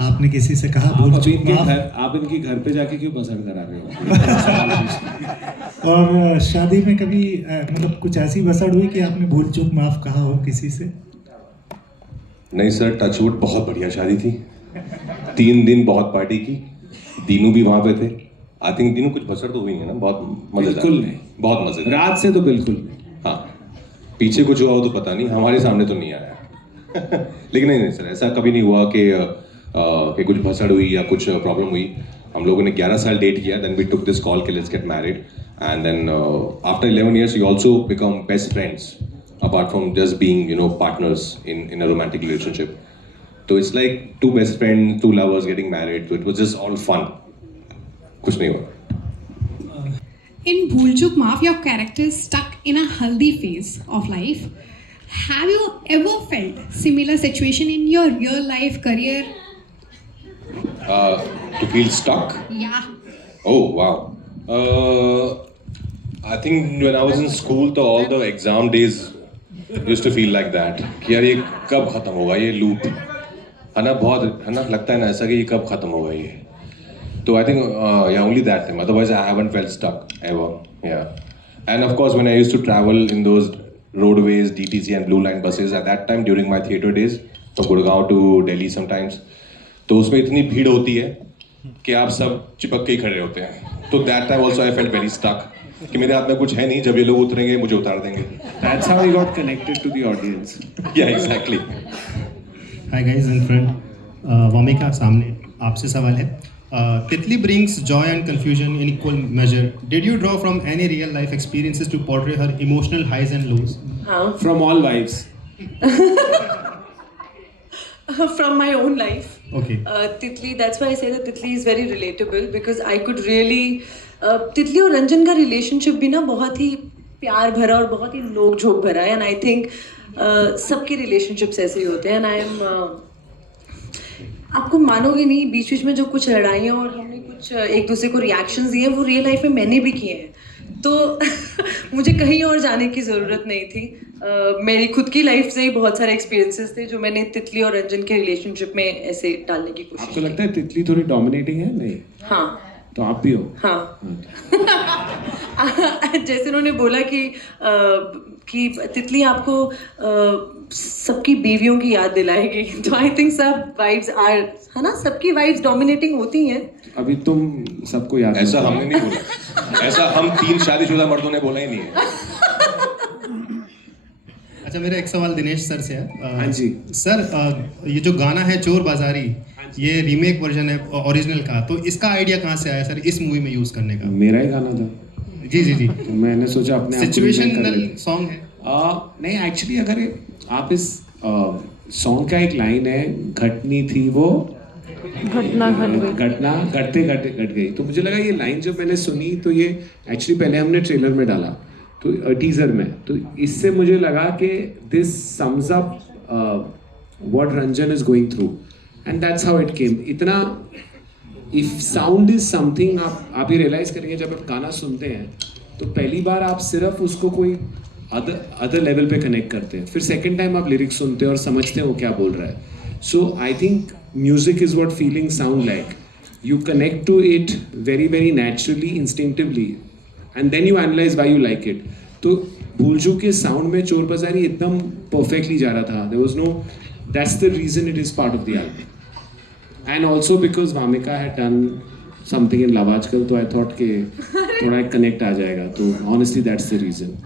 आपने किसी से कहा भूल चूक माफ? आप इनकी घर पे जाके क्यों पसंद करा रहे हो? और शादी में कभी मतलब कुछ ऐसी बसड़ हुई कि आपने भूल चूक माफ कहा हो किसी से? नहीं सर, टचवुड बहुत बढ़िया शादी थी। 3 दिन बहुत पार्टी की, दीनू भी वहाँ पे थे। आई थिंक दीनू कुछ बसड़ तो हुई है ना, बहुत मजेदार। बिल्कुल नहीं, बहुत मजेदार। रात से तो बिल्कुल नहीं। हाँ, पीछे कुछ हुआ हो तो पता नहीं, हमारे सामने तो नहीं आया। लेकिन नहीं सर, ऐसा कभी नहीं हुआ कि कुछ भसड़ हुई या कुछ प्रॉब्लम हुई। हम लोगों ने 11 साल डेट किया, then we took this call कि let's get married, and then after 11 years we also become best friends apart from just being, you know, partners in a romantic relationship. So it's like 2 best friends, 2 lovers getting married. So it was just all fun. कुछ नहीं हुआ. In Bhool Chook Maaf, your character is stuck in a healthy phase of life. Have you ever felt similar situation in your real life career? To feel stuck? Yeah. Oh wow. I think when I was in school, तो all the exam days used to feel like that. कि यार ये कब खत्म होगा ये loop, है ना? बहुत है ना, लगता है ना ऐसा कि ये कब खत्म होगा ये. So I think yeah, only that time. Otherwise I haven't felt stuck ever. Yeah. And of course when I used to travel in those roadways, DTC and Blue Line buses at that time during my theatre days from Gurgaon to Delhi sometimes, तो उसमें इतनी भीड़ होती है कि आप सब चिपक के ही खड़े होते हैं. तो that time also I felt very stuck. कि मेरे हाथ में कुछ है नहीं, जब ये लोग उतरेंगे मुझे उतार देंगे. That's how he got connected to the audience. Yeah, exactly. Hi guys in front. Wamiqa सामने आपसे सवाल है. Titli brings joy and confusion in equal measure. Did you draw from any real life experiences to portray her emotional highs and lows? From all wives. From my own life. Okay. Titli, that's why I say that Titli is very relatable because I could really Titli और रंजन का relationship भी ना बहुत ही प्यार भरा और बहुत ही नोक झोंक भरा है, एंड आई थिंक सबके रिलेशनशिप्स ऐसे ही होते हैं. एंड आई एम आपको मानोगे नहीं, बीच बीच में जो कुछ लड़ाइयाँ और हमने कुछ एक दूसरे को रिएक्शंस दिए वो रियल लाइफ में मैंने भी किए हैं. तो मुझे कहीं और जाने की ज़रूरत नहीं थी. मेरी खुद की लाइफ से ही बहुत सारे एक्सपीरियंसेस थे जो मैंने तितली और रंजन के रिलेशनशिप में ऐसे डालने की कोशिश. आपको लगता है तितली थोड़ी डोमिनेटिंग है? नहीं. हाँ. तो आप भी हो. हाँ. जैसे उन्होंने बोला कि तितली आपको सबकी बीवियों की याद दिलाएगी, तो आई थिंक सब वाइफ्स आर, है ना, सबकी वाइफ्स डोमिनेटिंग होती हैं. अभी तुम सबको याद. ऐसा हमने नहीं बोला. ऐसा हम 3 शादीशुदा मर्दों ने बोला ही नहीं है. अच्छा, मेरा एक सवाल दिनेश सर से है. हाँ जी. सर, ये जो गाना है चोर बाजारी, ये रीमेक वर्जन है ओरिजिनल का, तो इसका आइडिया कहाँ से आया सर इस मूवी में यूज करने का? मेरा ही गाना था. जी जी जी. तो मैंने सोचा अपने सिचुएशनल सॉन्ग है. नहीं, एक्चुअली अगर आप इस सॉन्ग का एक लाइन है, घटनी थी वो घटना घटते घटते घट गई. तो मुझे लगा ये लाइन जब मैंने सुनी तो ये एक्चुअली पहले हमने ट्रेलर में डाला, तो टीजर में, तो इससे मुझे लगा कि this sums up what Ranjan is going through, and that's how it came. इतना इफ साउंड इज समथिंग, आप ये रियलाइज करेंगे जब आप गाना सुनते हैं तो पहली बार आप सिर्फ उसको कोई अदर लेवल पे कनेक्ट करते हैं, फिर सेकेंड टाइम आप लिरिक्स सुनते हैं और समझते हैं वो क्या बोल रहा है. So I think music is what feeling sound like. You connect to it very very naturally, instinctively, and then you analyse why you like it. तो भूल चूक के साउंड में चोर बाजारी एकदम परफेक्टली जा रहा था. There was no, that's the reason it is part of the album. And also because Vamika had done something in Love Aaj Kal, तो आई थॉट कि थोड़ा एक कनेक्ट आ जाएगा. तो ऑनेस्टली दैट्स द रीजन.